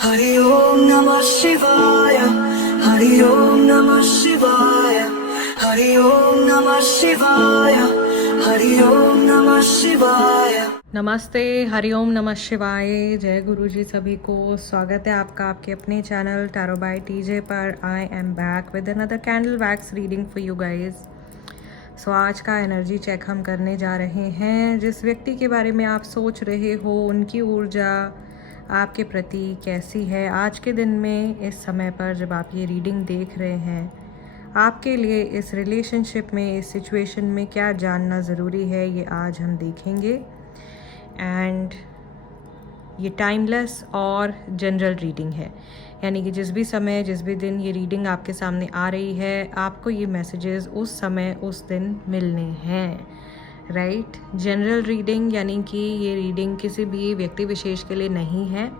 हरि ओम नमः शिवाय। हरि ओम नमः शिवाय। हरि ओम नमः शिवाय। हरि ओम नमः शिवाय। नमस्ते, हरिओम नमः शिवाय। जय गुरु जी सभी को। स्वागत है आपका आपके अपने चैनल टैरो बाय टीजे पर। I am back with another candle wax reading for you guys. So आज का एनर्जी चेक हम करने जा रहे हैं। जिस व्यक्ति के बारे में आप सोच रहे हो उनकी ऊर्जा आपके प्रति कैसी है आज के दिन में, इस समय पर जब आप ये रीडिंग देख रहे हैं। आपके लिए इस रिलेशनशिप में, इस सिचुएशन में क्या जानना ज़रूरी है, ये आज हम देखेंगे। एंड ये टाइमलेस और जनरल रीडिंग है, यानी कि जिस भी समय, जिस भी दिन ये रीडिंग आपके सामने आ रही है, आपको ये मैसेजेस उस समय उस दिन मिलने हैं, राइट। जनरल रीडिंग यानी कि ये रीडिंग किसी भी व्यक्ति विशेष के लिए नहीं है।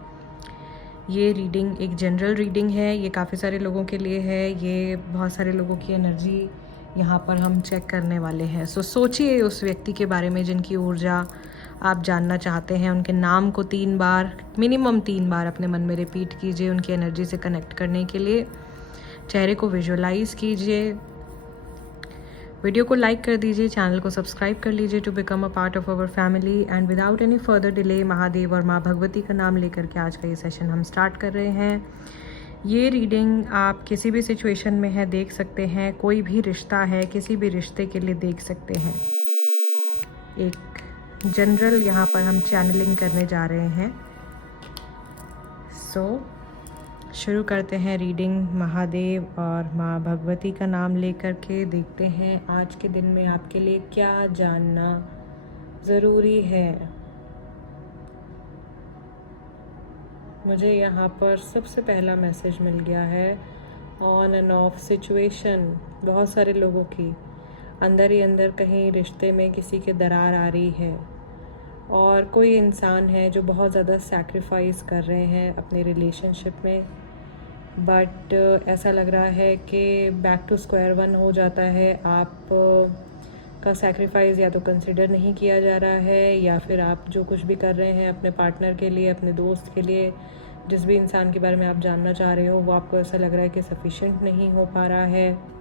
ये रीडिंग एक जनरल रीडिंग है, ये काफ़ी सारे लोगों के लिए है। ये बहुत सारे लोगों की एनर्जी यहाँ पर हम चेक करने वाले हैं। सो सोचिए उस व्यक्ति के बारे में जिनकी ऊर्जा आप जानना चाहते हैं। उनके नाम को 3 बार, मिनिमम 3 बार अपने मन में रिपीट कीजिए उनकी एनर्जी से कनेक्ट करने के लिए। चेहरे को विजुअलाइज कीजिए। वीडियो को लाइक कर दीजिए, चैनल को सब्सक्राइब कर लीजिए to become a part of our family. And without any further delay, Mahadev और माँ भगवती का नाम लेकर के आज का ये सेशन हम स्टार्ट कर रहे हैं। ये रीडिंग आप किसी भी सिचुएशन में है देख सकते हैं। कोई भी रिश्ता है, किसी भी रिश्ते के लिए देख सकते हैं। एक जनरल यहाँ पर हम चैनलिंग करने जा रहे हैं। सो शुरू करते हैं रीडिंग महादेव और माँ भगवती का नाम लेकर के। देखते हैं आज के दिन में आपके लिए क्या जानना ज़रूरी है। मुझे यहाँ पर सबसे पहला मैसेज मिल गया है, ऑन एंड ऑफ सिचुएशन। बहुत सारे लोगों की अंदर ही अंदर कहीं रिश्ते में किसी के दरार आ रही है, और कोई इंसान है जो बहुत ज़्यादा सैक्रिफाइस कर रहे हैं अपने रिलेशनशिप में, बट ऐसा लग रहा है कि बैक टू स्क्वायर वन हो जाता है। आप का सैक्रिफाइस या तो कंसिडर नहीं किया जा रहा है, या फिर आप जो कुछ भी कर रहे हैं अपने पार्टनर के लिए, अपने दोस्त के लिए, जिस भी इंसान के बारे में आप जानना चाह रहे हो, वो आपको ऐसा लग रहा है कि सफिशिएंट नहीं हो पा रहा है।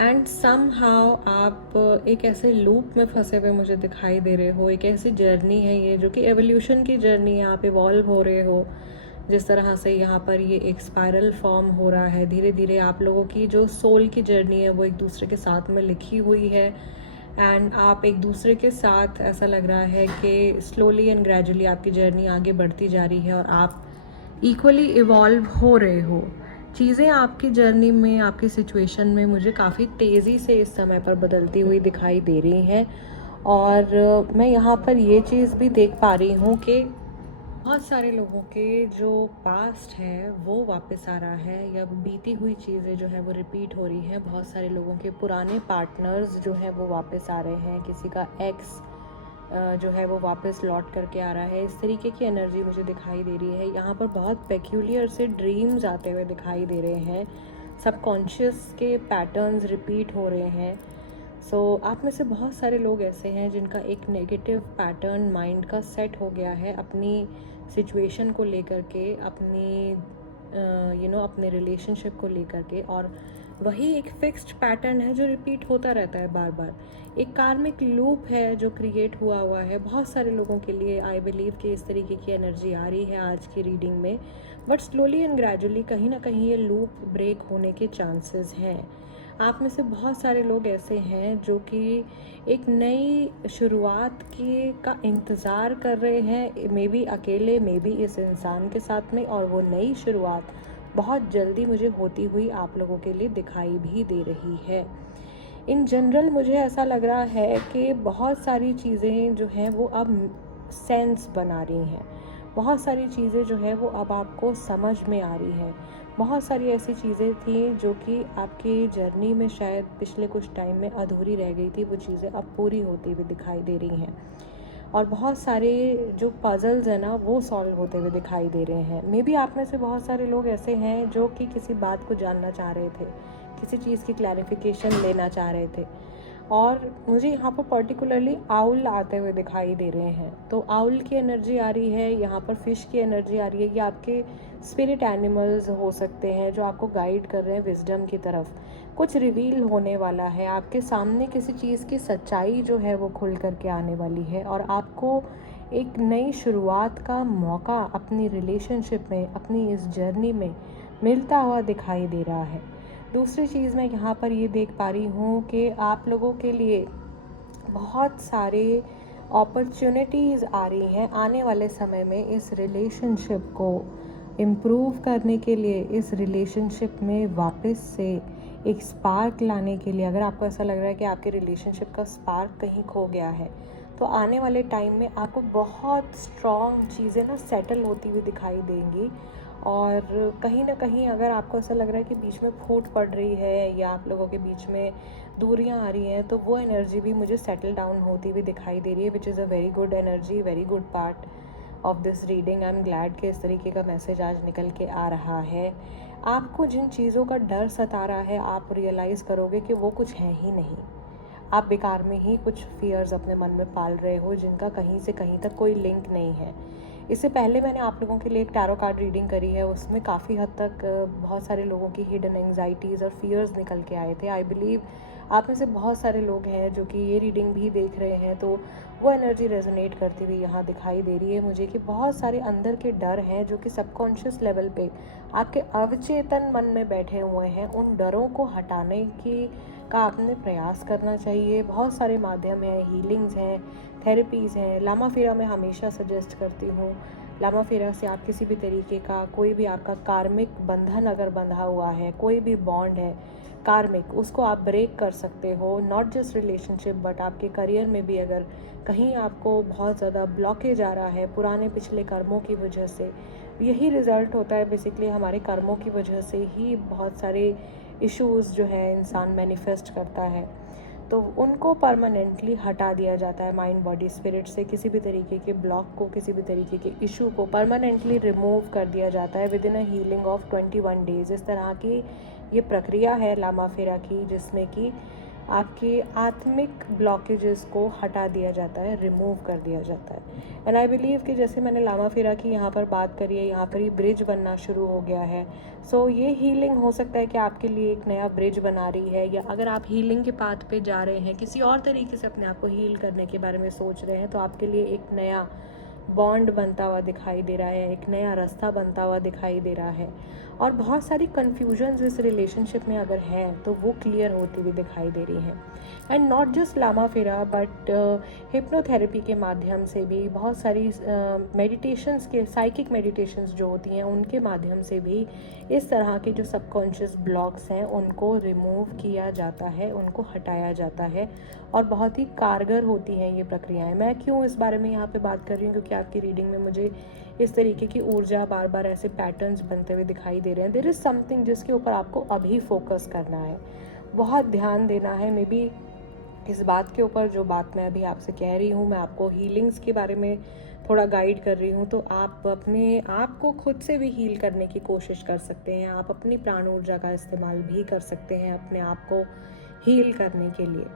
एंड समहाउ आप एक ऐसे लूप में फंसे हुए मुझे दिखाई दे रहे हो। एक ऐसी जर्नी है ये जो कि एवोल्यूशन की जर्नी है। आप इवॉल्व हो रहे हो। जिस तरह से यहाँ पर ये एक स्पाइरल फॉर्म हो रहा है, धीरे धीरे आप लोगों की जो सोल की जर्नी है वो एक दूसरे के साथ में लिखी हुई है। एंड आप एक दूसरे के साथ, ऐसा लग रहा है कि स्लोली एंड ग्रेजुअली आपकी जर्नी आगे बढ़ती जा रही है और आप इक्वली इवॉल्व हो रहे हो। चीज़ें आपकी जर्नी में, आपकी सिचुएशन में मुझे काफ़ी तेज़ी से इस समय पर बदलती हुई दिखाई दे रही हैं। और मैं यहाँ पर ये चीज़ भी देख पा रही हूँ कि बहुत सारे लोगों के जो पास्ट है वो वापस आ रहा है, या बीती हुई चीज़ें जो है वो रिपीट हो रही हैं। बहुत सारे लोगों के पुराने पार्टनर्स जो हैं वो वापस आ रहे हैं। किसी का एक्स जो है वो वापस लौट करके आ रहा है। इस तरीके की एनर्जी मुझे दिखाई दे रही है। यहाँ पर बहुत पेक्यूलियर से ड्रीम्स आते हुए दिखाई दे रहे हैं। सबकॉन्शियस के पैटर्न्स रिपीट हो रहे हैं। सो आप में से बहुत सारे लोग ऐसे हैं जिनका एक नेगेटिव पैटर्न माइंड का सेट हो गया है अपनी सिचुएशन को लेकर के, अपनी अपने रिलेशनशिप को लेकर के, और वही एक फिक्स्ड पैटर्न है जो रिपीट होता रहता है बार बार। एक कार्मिक लूप है जो क्रिएट हुआ है बहुत सारे लोगों के लिए। आई बिलीव कि इस तरीके की एनर्जी आ रही है आज की रीडिंग में, बट स्लोली एंड ग्रेजुअली कहीं ना कहीं ये लूप ब्रेक होने के चांसेस हैं। आप में से बहुत सारे लोग ऐसे हैं जो कि एक नई शुरुआत का इंतज़ार कर रहे हैं, मे बी अकेले, मे बी इस इंसान के साथ में, और वो नई शुरुआत बहुत जल्दी मुझे होती हुई आप लोगों के लिए दिखाई भी दे रही है। इन जनरल मुझे ऐसा लग रहा है कि बहुत सारी चीज़ें जो हैं वो अब सेंस बना रही हैं। बहुत सारी चीज़ें जो है वो अब आपको समझ में आ रही हैं। बहुत सारी ऐसी चीज़ें थी जो कि आपकी जर्नी में शायद पिछले कुछ टाइम में अधूरी रह गई थी, वो चीज़ें अब पूरी होती हुई दिखाई दे रही हैं। और बहुत सारे जो पज़ल्स हैं ना वो सॉल्व होते हुए दिखाई दे रहे हैं। मे बी आप में से बहुत सारे लोग ऐसे हैं जो कि किसी बात को जानना चाह रहे थे, किसी चीज़ की क्लैरिफिकेशन लेना चाह रहे थे, और मुझे यहाँ पर पर्टिकुलरली आउल आते हुए दिखाई दे रहे हैं। तो आउल की एनर्जी आ रही है, यहाँ पर फिश की एनर्जी आ रही है। ये आपके स्पिरिट एनिमल्स हो सकते हैं जो आपको गाइड कर रहे हैं विजडम की तरफ। कुछ रिवील होने वाला है, आपके सामने किसी चीज़ की सच्चाई जो है वो खुल करके आने वाली है और आपको एक नई शुरुआत का मौका अपनी रिलेशनशिप में, अपनी इस जर्नी में मिलता हुआ दिखाई दे रहा है। दूसरी चीज़ मैं यहाँ पर ये देख पा रही हूँ कि आप लोगों के लिए बहुत सारे अपॉर्चुनिटीज़ आ रही हैं आने वाले समय में इस रिलेशनशिप को इम्प्रूव करने के लिए, इस रिलेशनशिप में वापस से एक स्पार्क लाने के लिए। अगर आपको ऐसा लग रहा है कि आपके रिलेशनशिप का स्पार्क कहीं खो गया है, तो आने वाले टाइम में आपको बहुत स्ट्रॉन्ग चीज़ें ना सेटल होती हुई दिखाई देंगी। और कहीं ना कहीं अगर आपको ऐसा लग रहा है कि बीच में फूट पड़ रही है या आप लोगों के बीच में दूरियां आ रही हैं, तो वो एनर्जी भी मुझे सेटल डाउन होती हुई दिखाई दे रही है, which is a very good energy, very good part of this reading. I am glad कि इस तरीके का मैसेज आज निकल के आ रहा है। आपको जिन चीज़ों का डर सता रहा है, आप रियलाइज़ करोगे कि वो कुछ है ही नहीं। आप बेकार में ही कुछ फियर्स अपने मन में पाल रहे हो जिनका कहीं से कहीं तक कोई लिंक नहीं है। इससे पहले मैंने आप लोगों के लिए एक टैरो कार्ड रीडिंग करी है, उसमें काफ़ी हद तक बहुत सारे लोगों की हिडन एंग्जाइटीज़ और फियर्स निकल के आए थे। आई बिलीव आप में से बहुत सारे लोग हैं जो कि ये रीडिंग भी देख रहे हैं, तो वो एनर्जी रेजोनेट करती हुई यहाँ दिखाई दे रही है मुझे कि बहुत सारे अंदर के डर हैं जो कि सबकॉन्शियस लेवल पे आपके अवचेतन मन में बैठे हुए हैं। उन डरों को हटाने की का आपने प्रयास करना चाहिए। बहुत सारे माध्यम हैं, हीलिंग्स हैं, थेरेपीज़ हैं। लामा फेरा मैं हमेशा सजेस्ट करती हूँ। लामा फेरा से आप किसी भी तरीके का कोई भी आपका कार्मिक बंधन अगर बंधा हुआ है, कोई भी बॉन्ड है कार्मिक, उसको आप ब्रेक कर सकते हो। नॉट जस्ट रिलेशनशिप बट आपके करियर में भी अगर कहीं आपको बहुत ज़्यादा ब्लॉकेज आ रहा है पुराने पिछले कर्मों की वजह से, यही रिज़ल्ट होता है बेसिकली, हमारे कर्मों की वजह से ही बहुत सारे इश्यूज़ जो है इंसान मैनिफेस्ट करता है। तो उनको परमानेंटली हटा दिया जाता है माइंड बॉडी स्पिरिट से। किसी भी तरीके के ब्लॉक को, किसी भी तरीके के इशू को परमानेंटली रिमूव कर दिया जाता है with in a healing of 21 days. इस तरह की ये प्रक्रिया है लामा फेरा की, जिसमें कि आपके आत्मिक ब्लॉकेजेस को हटा दिया जाता है, रिमूव कर दिया जाता है। एंड आई बिलीव कि जैसे मैंने लामा फेरा की यहाँ पर बात करी है, यहाँ पर ये ब्रिज बनना शुरू हो गया है। सो ये हीलिंग हो सकता है कि आपके लिए एक नया ब्रिज बना रही है, या अगर आप हीलिंग के पाथ पे जा रहे हैं, किसी और तरीके से अपने आप को हील करने के बारे में सोच रहे हैं, तो आपके लिए एक नया बॉन्ड बनता हुआ दिखाई दे रहा है, एक नया रास्ता बनता हुआ दिखाई दे रहा है। और बहुत सारी कन्फ्यूजन्स इस रिलेशनशिप में अगर है तो वो क्लियर होती हुई दिखाई दे रही हैं। एंड नॉट जस्ट लामा फेरा बट हिप्नोथेरेपी के माध्यम से भी, बहुत सारी मेडिटेशंस के, साइकिक मेडिटेशंस जो होती हैं उनके माध्यम से भी इस तरह के जो सबकॉन्शियस ब्लॉक्स हैं उनको रिमूव किया जाता है, उनको हटाया जाता है। और बहुत ही कारगर होती हैं ये प्रक्रियाएं। मैं क्यों इस बारे में यहाँ पे बात कर रही हूँ, क्योंकि आपकी रीडिंग में मुझे इस तरीके की ऊर्जा, बार बार ऐसे पैटर्न्स बनते हुए दिखाई दे रहे हैं। देयर इज़ समथिंग जिसके ऊपर आपको अभी फोकस करना है, बहुत ध्यान देना है। मे बी इस बात के ऊपर जो बात मैं अभी आपसे कह रही हूँ, मैं आपको हीलिंग्स के बारे में थोड़ा गाइड कर रही हूँ, तो आप अपने आप को खुद से भी हील करने की कोशिश कर सकते हैं। आप अपनी प्राण ऊर्जा का इस्तेमाल भी कर सकते हैं अपने आप को हील करने के लिए।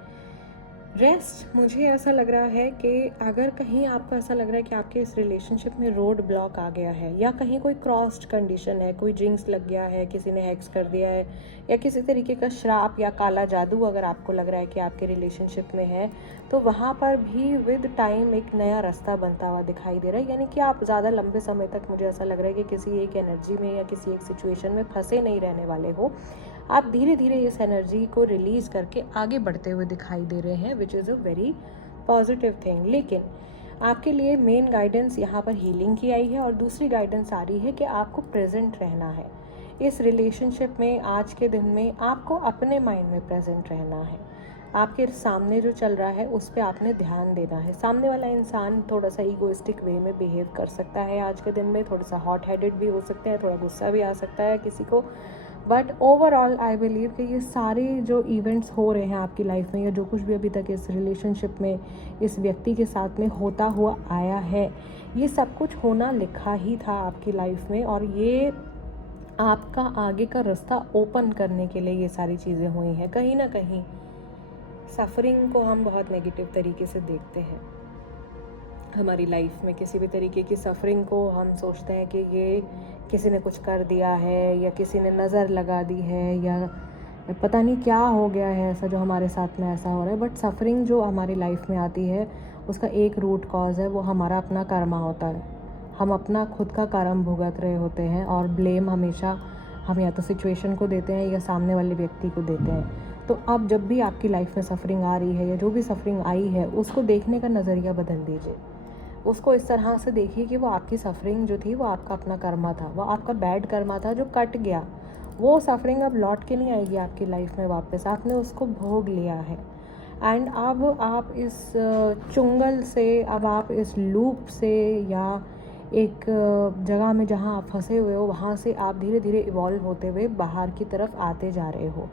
रेस्ट, मुझे ऐसा लग रहा है कि अगर कहीं आपको ऐसा लग रहा है कि आपके इस रिलेशनशिप में रोड ब्लॉक आ गया है, या कहीं कोई क्रॉस्ड कंडीशन है, कोई जिंक्स लग गया है, किसी ने हैक्स कर दिया है, या किसी तरीके का श्राप या काला जादू अगर आपको लग रहा है कि आपके रिलेशनशिप में है, तो वहाँ पर भी विद टाइम एक नया रास्ता बनता हुआ दिखाई दे रहा है। यानी कि आप ज़्यादा लंबे समय तक, मुझे ऐसा लग रहा है कि किसी एक एनर्जी में या किसी एक सिचुएशन में फंसे नहीं रहने वाले हो। आप धीरे धीरे इस एनर्जी को रिलीज़ करके आगे बढ़ते हुए दिखाई दे रहे हैं, which is a very positive thing. लेकिन आपके लिए मेन गाइडेंस यहाँ पर हीलिंग की आई है, और दूसरी गाइडेंस आ रही है कि आपको प्रेजेंट रहना है इस रिलेशनशिप में। आज के दिन में आपको अपने माइंड में प्रेजेंट रहना है। आपके सामने जो चल रहा है उस पर आपने ध्यान देना है। सामने वाला इंसान थोड़ा सा ईगोइस्टिक वे में बिहेव कर सकता है आज के दिन में, थोड़ा सा हॉट हेडेड भी हो सकते हैं, थोड़ा गुस्सा भी आ सकता है किसी को। बट ओवरऑल आई बिलीव कि ये सारे जो इवेंट्स हो रहे हैं आपकी लाइफ में, या जो कुछ भी अभी तक इस रिलेशनशिप में इस व्यक्ति के साथ में होता हुआ आया है, ये सब कुछ होना लिखा ही था आपकी लाइफ में। और ये आपका आगे का रास्ता ओपन करने के लिए ये सारी चीज़ें हुई हैं। कहीं ना कहीं सफ़रिंग को हम बहुत नेगेटिव तरीके से देखते हैं। हमारी लाइफ में किसी भी तरीके की सफ़रिंग को हम सोचते हैं कि ये किसी ने कुछ कर दिया है, या किसी ने नज़र लगा दी है, या पता नहीं क्या हो गया है ऐसा जो हमारे साथ में ऐसा हो रहा है। बट सफ़रिंग जो हमारी लाइफ में आती है उसका एक रूट कॉज है, वो हमारा अपना कर्मा होता है। हम अपना खुद का कर्म भुगत रहे होते हैं, और ब्लेम हमेशा हम या तो सिचुएशन को देते हैं या सामने वाले व्यक्ति को देते हैं। तो अब जब भी आपकी लाइफ में सफ़रिंग आ रही है या जो भी सफ़रिंग आई है, उसको देखने का नज़रिया बदल दीजिए। उसको इस तरह से देखिए कि वो आपकी सफ़रिंग जो थी वो आपका अपना कर्मा था, वो आपका बैड कर्मा था जो कट गया। वो सफ़रिंग अब लौट के नहीं आएगी आपकी लाइफ में वापस, आपने उसको भोग लिया है। एंड अब आप इस चुंगल से, अब आप इस लूप से, या एक जगह में जहाँ आप फंसे हुए हो वहाँ से आप धीरे धीरे इवॉल्व होते हुए बाहर की तरफ आते जा रहे हो।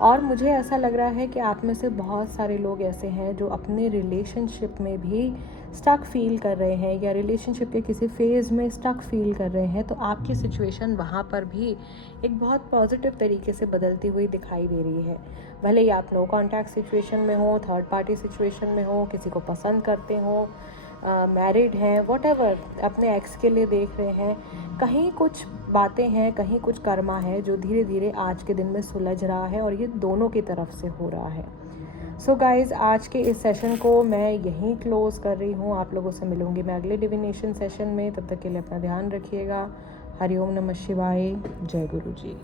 और मुझे ऐसा लग रहा है कि आप में से बहुत सारे लोग ऐसे हैं जो अपने रिलेशनशिप में भी स्टक फील कर रहे हैं, या रिलेशनशिप के किसी फेज़ में स्टक फील कर रहे हैं। तो आपकी सिचुएशन वहाँ पर भी एक बहुत पॉजिटिव तरीके से बदलती हुई दिखाई दे रही है। भले ही आप नो कॉन्टैक्ट सिचुएशन में हो, थर्ड पार्टी सिचुएशन में हो, किसी को पसंद करते हो, मैरिड हैं, व्हाटएवर, अपने एक्स के लिए देख रहे हैं, कहीं कुछ बातें हैं, कहीं कुछ कर्मा है जो धीरे धीरे आज के दिन में सुलझ रहा है, और ये दोनों की तरफ से हो रहा है। सो गाइज़, आज के इस सेशन को मैं यहीं क्लोज़ कर रही हूँ। आप लोगों से मिलूँगी मैं अगले डिविनेशन सेशन में। तब तक के लिए अपना ध्यान रखिएगा। हरिओम नमः शिवाय। जय गुरु जी।